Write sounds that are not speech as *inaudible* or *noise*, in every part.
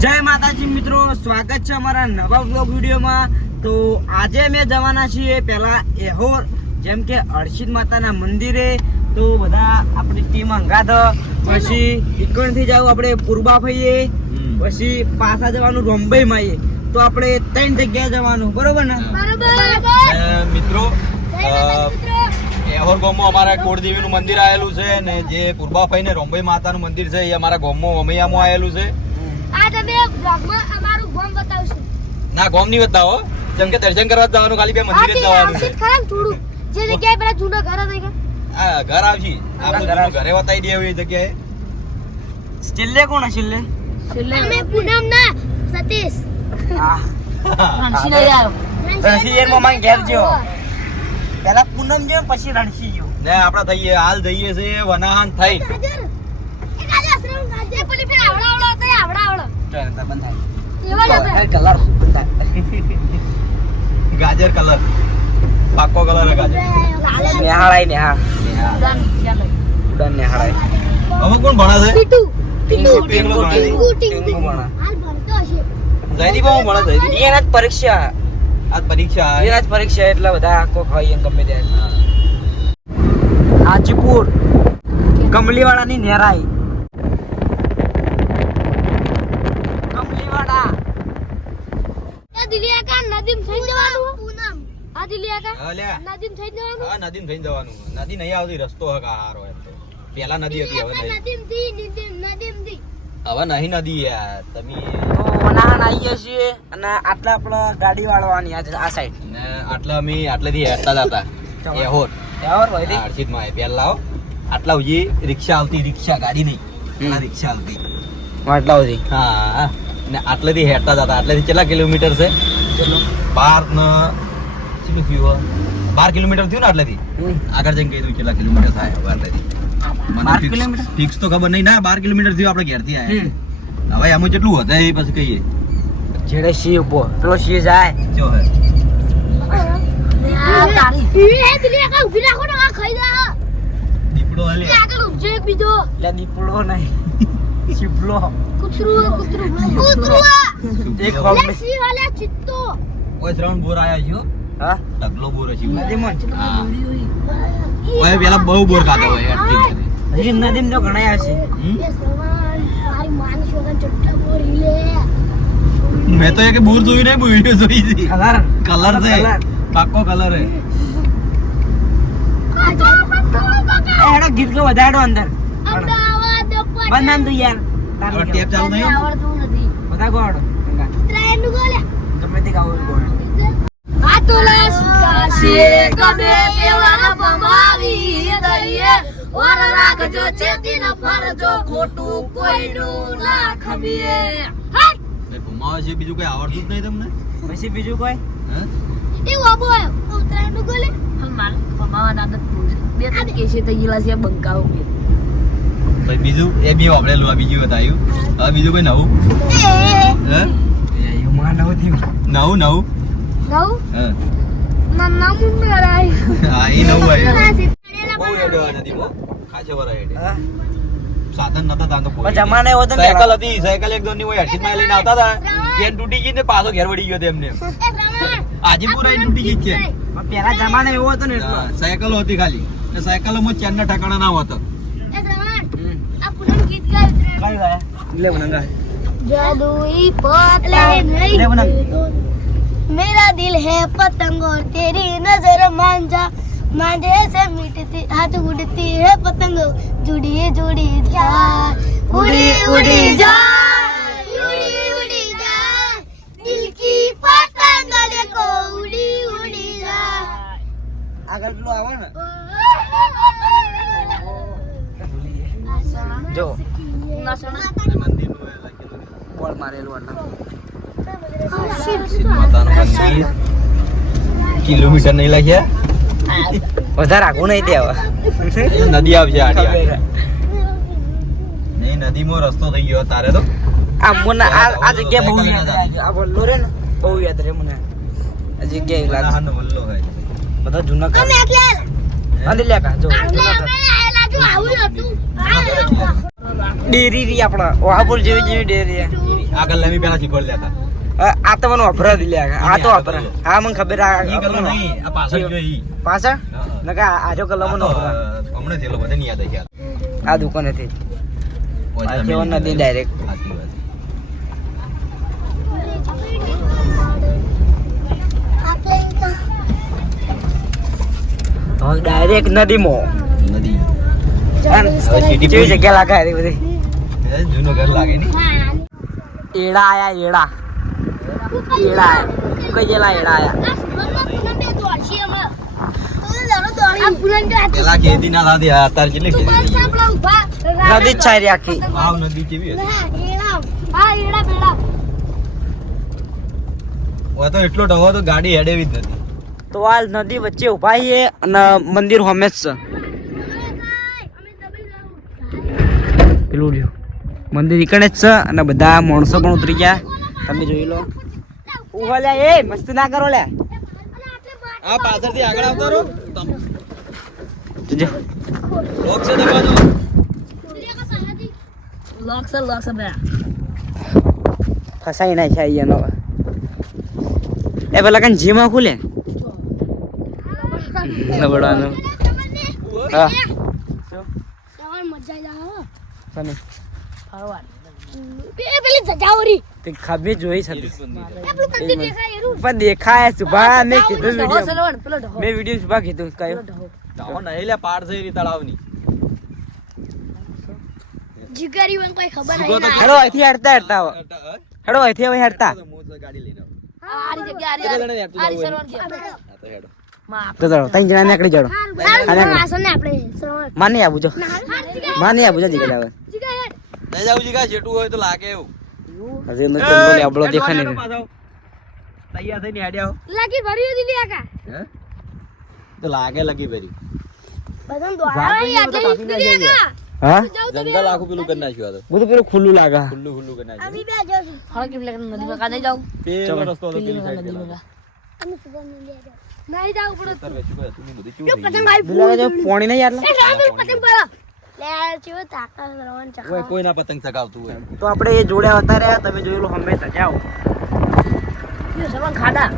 જય માતાજી મિત્રો સ્વાગત છે અમારા નવા બ્લોગ વિડીયોમાં. તો આજે અમે જવાના છીએ પહેલા એહોર જેમ કે હર્ષિદ માતાના મંદિરે. તો બધા આપણી ટીમ અંગાત પછી ઇકણથી જાવ આપણે પૂરબા ફઈએ પછી પાછા જવાનું રોમ્બઈ માં તો આપણે ત્રણ જગ્યાએ જવાનું બરોબર ને? મિત્રો એહોર ગામમાં અમારા કોળદેવીનું મંદિર આવેલું છે ને જે પૂર્બાફાઈ ને રોંબઈ માતાનું મંદિર છે એ અમારા ગામમાં અમૈયામાં આવેલું છે. આ તમે બ્લોગમાં અમારું ગામ બતાવશું. ના ગામ નહીં બતાવો. જેમ કે દર્શન કરવા જ જવાનું ખાલી બે મંદિરે જવાનું છે. ખરા થોડું. જે જગ્યાએ પેલા જૂના ઘર હતા કે ઘર આવશી. આપણું ઘરે બતાવી દે એવી જગ્યાએ. છેલ્લે કોણ છેલ્લે અમે પૂનમ ના સતીશ ઘેર પૂનમ પછી રણસી જ્યો ને આપણે થઈએ હાલ જઈએ છે વનાહાન થઈ ગાજર એ ગાજર આશ્રમ ગાજર પેલી ફેર આવડા આવડા હતા એ જ હતા કલર ગાજર કલર પાકો કલર ગાજર. નેહાળાય નેહા. ઉડાન નેહાળાય. હવે કોણ ભણે છે? ટીંગુ, ટીંગુ ટીંગુ ટીંગુ ભણે. હાલ ભણતો હશે. જયદીપ હું ભણે જયદીપ. એના પરીક્ષા. આજ પરીક્ષા. એના પરીક્ષા એટલે બધા કોક હોય એમ ગમે ત્યાં હાજીપુર. કમલીવાળાની નેરાઈ કમલીવાડા એ દિલિયા કા નદીમ થઈ જવાનું પૂનમ. આ દિલિયા કા નદીમ થઈ જવાનું હા. નદીમ થઈ જવાનું. નદી નહીં આવતી રસ્તો હે હારો એમ તો. પેલા નદી હતી હવે નહીં. નદીમથી નદીમ નદીમથી હવે નહીં નદી યાર તમે તો વનાહન આવીએ છીએ અને આટલા આપણે ગાડી વાળવાની આ આ સાઈડ ને આટલા અમે આટલેથી હેરતા જ હતા. એહોર યાર ભાઈ હર્ષિતમાં એ પહેલા આવો આટલા ઉજી રિક્ષા આવતી રિક્ષા ગાડી નહીં. આ રિક્ષા આવતી. આટલા ઉજી. હા. ને આટલેથી હેરતા જતા. આટલેથી કેટલા કિલોમીટર છે? બાર ને કેટલું થયું બાર કિલોમીટર થયું ને આટલેથી? આગળ જઈને દઉં કેટલા કિલોમીટર થાય હવે આટલેથી. બાર કિલોમીટર? ફિક્સ તો ખબર નહીં. ના બાર કિલોમીટર થયું આપણે ઘેરથી આવ્યા આયા હવે આમાં કેટલું હતા એ પછી કહીએ. જેડે સી ઊભો. પેલો સી જાય. જો હે દીપડો હાલે આગળ ઉભજો બીજો. એટલે દીપડો નહીં. *laughs* શીપલો. કૂતરું કૂતરું કૂતરું એક હોમ સી વાલે ચિત્તો. ઓય ત્રણ બોર આયા છો હા. ડગલો બોર છે નદીમ હા. ઓય પેલા બહુ બોર ખાતા હોય અટકી હજી નદીમ તો ઘણા આયા છે. મારી માન શોગન ચટ્ટા બોર લે. મેં તો એક બોર જોયું નહીં વીડિયો જોઈ છે કલર કલર છે. પાક્કો કલર હે આ જો પત્તો બકા એ હેડો ગીત કો વધારો અંદર. બંધ તું યાર. હવે ટેપ ચાલુ નહીં આવડતું નથી. બધા ગોળ. ટ્રેનનું ગોલે ગમે તે ગાવું ગોળ. આ તો લે ગમે એવા પમાવી દઈએ ઓર રાખજો ચેતી ન ફરજો ખોટું કોઈનું ના ખમીએ હટ ને છે બીજું કઈ આવડતું જ નહીં તમને? પછી બીજું કોઈ? હે? એ વાબો ઉત્તરાયણનું ગોલે માલ પમાવાના દાદા બે ત્રણ કેસે ગયેલા છે બંકાઓ ભાઈ બીજું? એ બી વાપરેલું આ બીજું બતાવ્યું. હવે બીજું કોઈ નવું? માં જમાને સાયકલ હતી સાયકલ એક દોની હોય અડધી લઈને આવતા હતા. ચેન તૂટી ગઈ ને પાછો ઘેર વળી ગયો તેમને આજીપુર આઈ તૂટી ગઈ છે. પેલા જમાને એવો હતો ને સાયકલો હતી ખાલી. ને સાયકલોમાં ચેન ના ઠકાણા ના હોતો. मेरा दिल है पतंग और तेरी नज़र मांझा। मांझे से मिटती हाथ उड़ती है पतंग। जुड़ी जुड़ी जा। उड़ी उड़ी जा। अगर लो आवा ना। *laughs* જો. બોલ મારેલું એટલે કિલોમીટર નહીં લાગ્યા? વધારે આગું નહીં તે નદી આવશે આડી. નહીં નદીમાં રસ્તો થઈ ગયો તારે તો. આ મને આ આ જગ્યા બહુ આ વલ્લો રે ને બહુ યાદ રે મને. આ જગ્યા એક લાગે. વલ્લો હોય. બધા જૂના કામ અને લેકા કા જો. ડેરી રી આપણા. વાહપુર જેવી જેવી ડેરી આગળ લેવી પેલા શીખવાડી દેતા આ તો મને વાપરા દિલ્યા આ તો આ વપરા. હા મને ખબર આ પાછળ નકા આજો કલર આ વપરા. હમણાં બધે યાદ આવી આ દુકાન હતી પછી આ નથી ડાયરેક્ટ ડાયરેક્ટ નદીમાં નદી જબરદસ્ત હવે city કેવી. જગ્યા લાગે આ બધી? જૂનો ઘર લાગે ને એડા આયા એડા. એડા આયા. કઈ જેલા એડા આયા? નદી જ છાયરી આખી વાવ નદી કેવી હતી? તો એટલો ઢગો તો ગાડી હેડેવી જ નથી. તો હાલ નદી વચ્ચે ઊભા છે અને મંદિર હંમેશ છે. પેલું રહ્યું. મંદિર નીકળે જ છે અને બધા માણસો પણ ઉતરી ગયા. તમે જોઈ લો. ઊભો લ્યા એ મસ્તી ના કરો લ્યા. આ પાછળથી આગળ આવતો રહો. જોજો લોક છે દરવાજો લોક છે લોક છે બે ફસાઈ ના છે અહીંયાનો એ પેલા કાન જીમાં ખુલે? નબળવાનું હા. તે ખભે જોઈ હતી પણ દેખાય સુભા મેં કીધું વિડિયો મેં. વીડિયો સુભા કીધું કયો? ઢાવો નહીં લે પાર છે એની તળાવની. જીગરી વન કોઈ ખબર સુગો હેડો અહીંથી હડતા હડતા હેડો અહીંથી હવે હડતા. ગાડી લઈને આવો. જગ્યા તો હેડો. તો ચાલો ત્રણ જણા નીકળી જાડો નહીં આવું જો. માં નહીં આવું જો જીગા આવે. નહીં જાવું જી કા હોય તો લાગે એવું. હજી એનો ચંદો લેબડો દેખાય નહીં. તૈયાર થઈને હેડ્યા લાગી ભર્યું દીધી આકા હે? તો લાગે લાગી ભરી બધાને દોડાવાય આટલે દીધી આકા હા? જંગલ આખું પેલું કરી નાખ્યું આ તો બધું પેલું ખુલ્લું લાગે. ખુલ્લું ખુલ્લું કરી નાખ્યું. અમે બે જશું. હવે કેમ લાગે? નદીમાં કા કાને જાઉં. પેલો રસ્તો હતો પેલી સાઈડ પેલો અમે સુગમ નહીં આવ્યા પડે. હતું નહીં, ચૂપ થઈ પતંગ. આવી પેલા નહીં રામદીલ પતંગ પડો રવન કોઈ ના પતંગ ચગાવતું હોય. તો આપણે એ જોડે હતા રહ્યા તમે જોયેલું હંમેશા. જાઓ. ખાડા.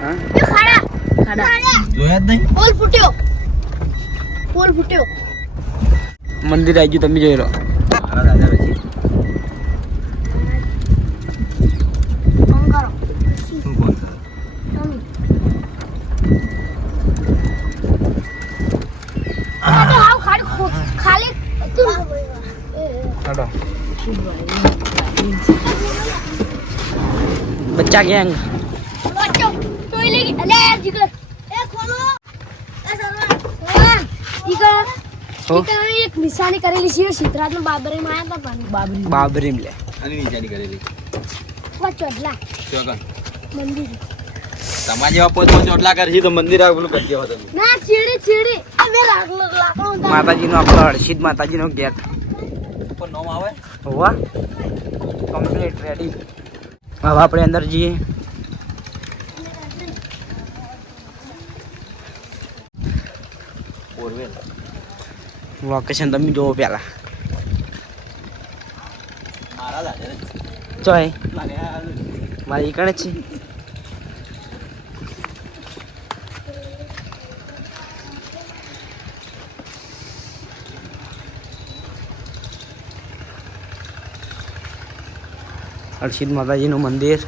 હા? ખાડા. ખાડા. ખાડા. જોયા જ નહીં? પોલ ફૂટ્યો. પોલ ફૂટ્યો. મંદિર આવી ગયું તમે જોયેલો લો. મારા દાદા વેચી ફોન કરો શું ફોન કરે મમ્મી આ તો હાવ ખાલી ખો- ખાલી તું હેડો બચ્ચા ગેંગ બચ્ચો ટોઈ લઈ ગઈ અલે જીગર એ ખોલો એ સરવા જીગર હો? જીગર એક નિશાની કરેલી છે સિદ્ધરાજ નો બાબરે માં આયા તા પાણી બાબરી બાબરી લે આની નીચેની કરેલી વા ચોટલા ચોકન મંદિર તમારા જેવા પોત પોત ચોટલા કરશી તો મંદિર આ પેલું કરી દેવા તમે ના ચીડી ચીડી આ બે લાકડો લાકડો ઉતાર. માતાજીનો આપણો હર્ષિદ માતાજીનો ગેટ ઉપર નોમ આવે. હોવા કમ્પ્લીટ રેડી હવે આપણે અંદર જઈએ. બોરવેલ લોકેશન તમે જોવો પેલા મારા દાદા ચોય. લાગે આ મારી ઈ કણે જ છે. હર્ષિદ માતાજીનું મંદિર.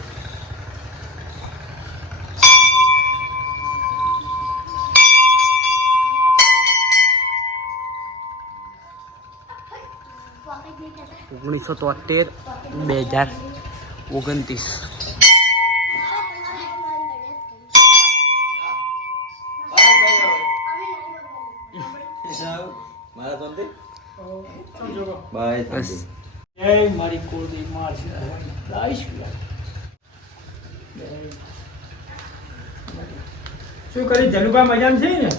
ઓગણીસો તોતેર બે હજાર ઓગણત્રીસ. મારા શાંતિ? By bus. શાંતિ શું કરી જલુભા મજામાં છે ને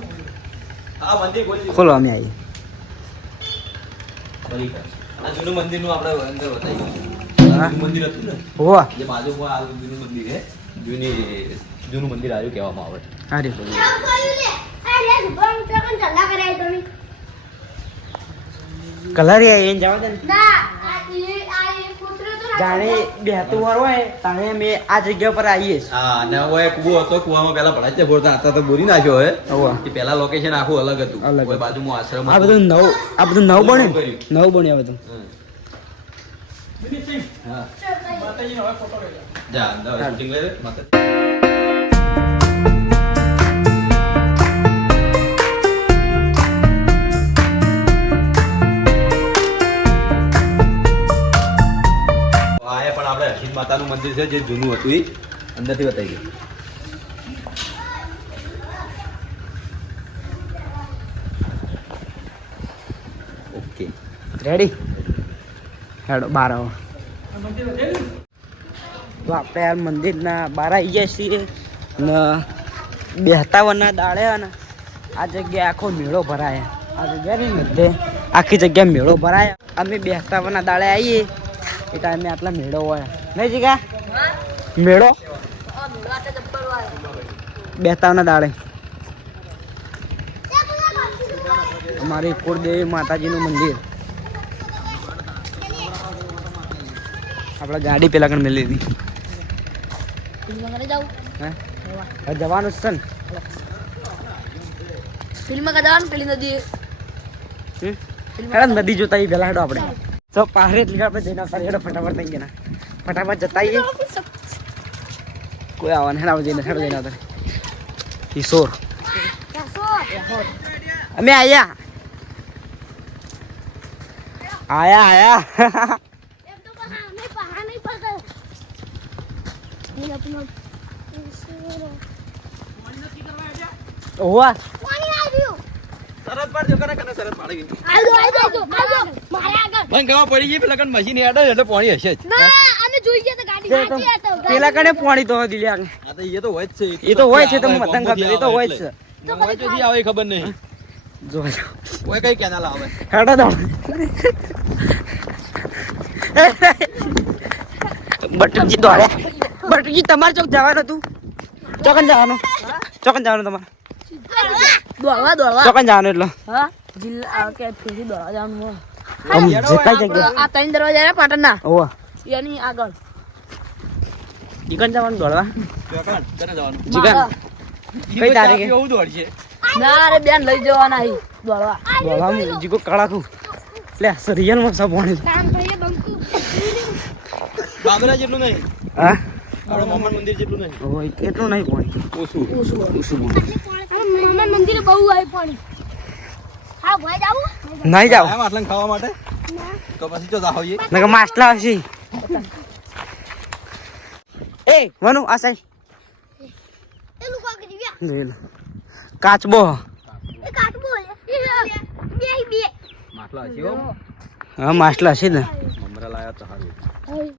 ખોલી. હા મંદિર ખોલી દીધું. ખોલો અમે આવી આ જૂનું મંદિરનું આપણે અંદર. જૂનું મંદિર હતું ને? હોવા. જે બાજુમાં આ જૂનું મંદિર છે. જૂની જૂનું મંદિર આવ્યું કહેવામાં આવે. અરે કલર એને જવા દે જાણે બેહતું વાર હોય તાણે અમે આ જગ્યા પર આવીએ. હા ને હવે કુવો હતો કુવામાં પેલા ભરાય છે ભરતા હતા તો બોરી નાખ્યો હે કે પેલા લોકેશન આખું અલગ હતું. અલગ કોઈ બાજુમાં આશ્રમ આ બધું નવ આ બધું નવ બન્યું નવ નવું બન્યું બધું હા. માતાજીનો હવે ફોટો લઈ લો. જા અંદર શૂટિંગ લઈ માતા માતાનું મંદિર છે જે જૂનું હતું એ અંદરથી બતાવી ગયું ઓકે રેડી હેડો બાર આવો. તો આપણે આ મંદિરના બહાર આવી ગયા છીએ ને બેહતાવરના દાડે ને આ જગ્યાએ આખો મેળો ભરાય. આ જગ્યાની મધ્યે આખી જગ્યા મેળો ભરાય. અમે બેહતાવરના દાડે આવીએ એ ટાઈમે આટલા મેળો હોય. નહીં જીગા? મેળો? બેહતાવના દાડે. અમારી કુળદેવી માતાજીનું મંદિર. આપણે ગાડી પેલા કણ મેલી હતી. જવાનું છે ને. ફિલ્મ કદાન પેલી નદી? હેડો નદી જોતા એ પેલા હેડો આપણે તો પારે એટલે આપણે જઈને આવતા રહીએ. હેડો ફટાફટ થઈ ગયા ફટાફટ જતા આવીએ. કોઈ આવવાનું હેડો આપણે જઈને હેડો જઈને આવતા. કિશોર અમે આયા. આયા આયા. *laughs* ઓવા પાડજો કને કને સરસ પાડી ગઈ મને ખબર પડી ગઈ પેલા કણ મશીન હેડે એટલે પાણી હશે જ. પેલા કને પાણી તો દિલ્યા આ તો એ તો હોય જ છે એ તો હોય છે તો મતંગ ખબર એ તો હોય જ છે આવે એ ખબર નહીં. જો કોઈ કઈ કેનાલ આવે? હેડો દો બટુજી દોડે બટુજી તમારે ચોક જવાનું હતું. ચોકન જવાનું. ચોકન જવાનું તમારે. દોડવા દોડવા. ચોકન જવાનું એટલે. હા? જિલ્લા કે ફેરી દોડવા જવાનું હોય. આમ જગ્યા આ ત્રણ દરવાજા રહ્યા પાટણના. ઓવા એની આગળ. ચિકન જવાનું દોડવા? ચોકન કને જવાનું. ચિકન કઈ તારીખે? કેવું દોડશે. ના અરે બેન લઈ જવાના દોડવા. દોડવા જીકો કડાકુ લે રિયલમાં સબ પાણી. બાબરા જેટલું નહીં. હા? આપણે મંદિર જેટલું નહીં. ઓય કેટલું નહીં પાણી ઓછું. મંદિર બહુ આવી પાણી હા ભાઈ જાવું નહીં જાવ આમ આટલા ખાવા માટે? તો પછી જો જાવ એ. નકર હશે. એ વનુ આ એ લોકો કાચબો. એ કાટબો બે બે માટલા હશે હા. માસલા હશે ને. મમરા લાયા તો સારું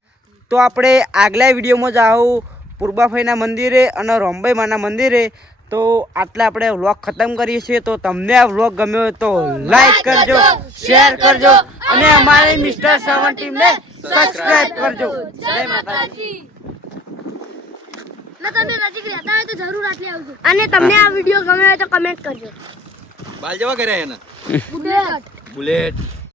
તો આપણે આગલા વિડીયોમાં જ આવું પૂર્બાભાઈના મંદિરે અને રોમભાઈ માના મંદિરે. તો આટલા આપણે વ્લોગ ખતમ કરીએ છીએ. તો તમને આ વ્લોગ ગમ્યો હોય તો લાઈક કરજો શેર કરજો અને અમારી મિસ્ટર સેવન ટીમને સબસ્ક્રાઇબ કરજો. જય માતાજી. તમે નજીક રહેતા હોય તો જરૂર આટલી આવજો. અને તમને આ વીડિયો ગમ્યો હોય તો કમેન્ટ કરજો. બાલ જવા કર્યા એના બુલેટ બુલેટ